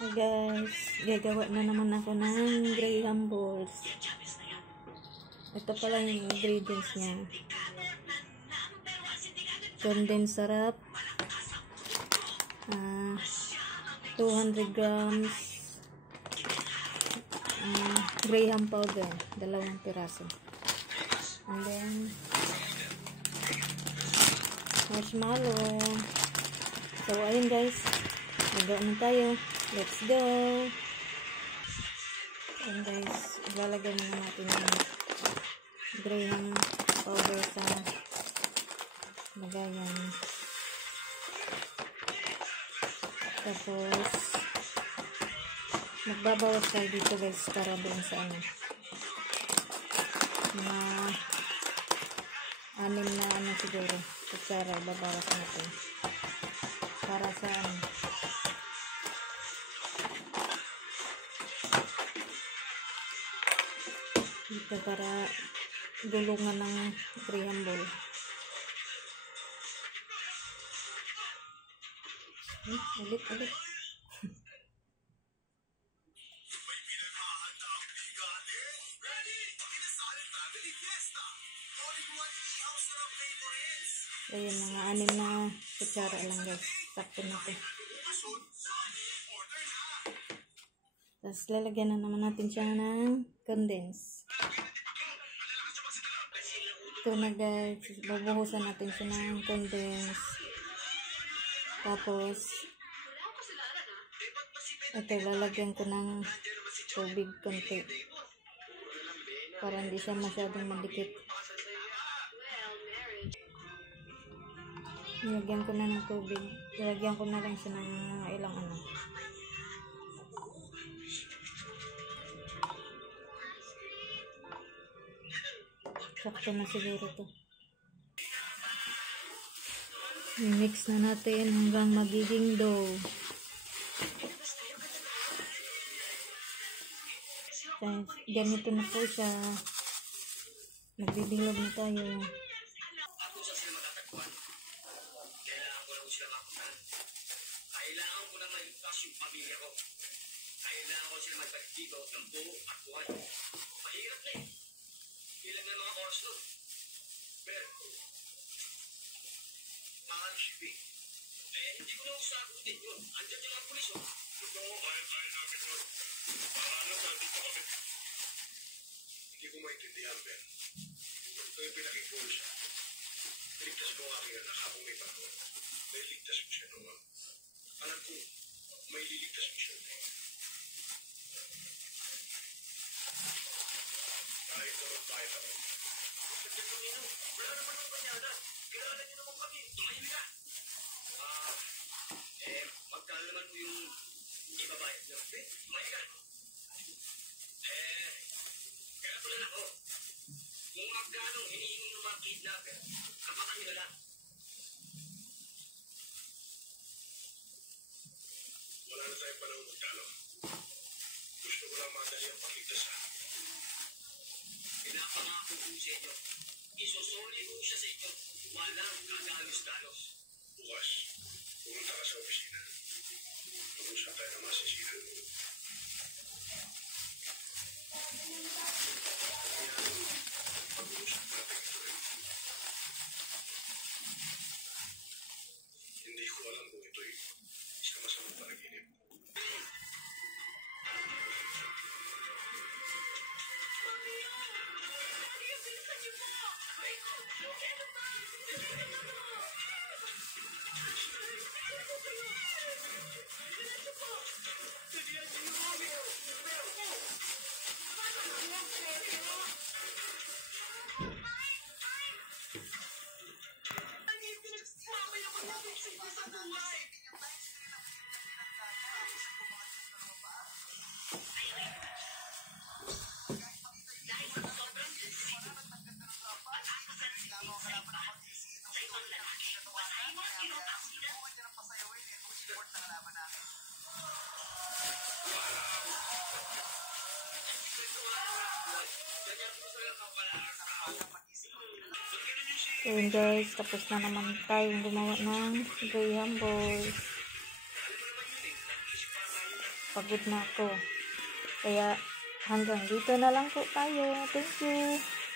Hi guys, gagawa na naman ako ng graham balls. Ito pala yung ingredients niya. Condensed syrup, 200 grams, graham powder, 2 piraso. And then, marshmallow. So, ayun guys, nagawa na tayo. Let's go! Ayun guys, ilalagay na natin yung graham powder sa lagayan. Tapos, magbabawas tayo dito guys para doon sa mga 6 na siguro kutsara ibabawas natin para sa dito para gulungan ng graham ball. Ulit. Ayan, mga 6 na kutsara lang guys. Sakto na ito. Tapos lalagyan na naman natin siya ng condense. Ito na guys, bubuhusan natin siya ng condense. Tapos ito, lalagyan ko ng tubig konti para hindi siya masyadong madikit. Nilagyan ko na ng tubig. Nilagyan ko na lang siya ng ilang sakto na siguro to. I-mix na natin hanggang magiging dough. Ganito na po siya. Magbibilog na tayo. Kailangan ko na maligtas yung pamilya ko. Kailangan ko sila magpagdibaw ng buo at buhay. Mahirap na eh. Ilang na mga oras doon. Pero, mahal shipping. Hindi ko na usagutin yun. Andiyan yung mga pulis oh. Totoo, kaya namin yun. Paano nandito kami? Hindi ko maintindihan, Ben. Ito yung pinakipuro siya. Ligtas mo ang aking anak habang may bago. May ligtas mo siya noon. Alam ko, may liligtas mo siya. Kahit naman tayo kami. Sige po nino, wala naman ang panyada. Kilala niyo naman kami. Tumayin ka. Magkala naman mo yung ibabayad niyo. Tumayin ka. Kaya pala na ako. Kung magkanong hinihingi ng mga kidnapper, kapatan nyo na lang. Wala na tayong panahon magkano. Gusto ko lang madali ang pagligtas ha. Pinapangako ko sa inyo. Isusoli ko siya sa inyo. Walang kagalos-galos. Bukas, pumunta ka sa opisina. Mag-usap tayo ng masisira. Mag-usap natin ito rin. Hindi ko alam kung ito'y isang masamang panaginip. So yun guys, tapos na naman tayong gumawa ng graham balls. Pagod na ako. Kaya hanggang dito na lang po tayo. Thank you.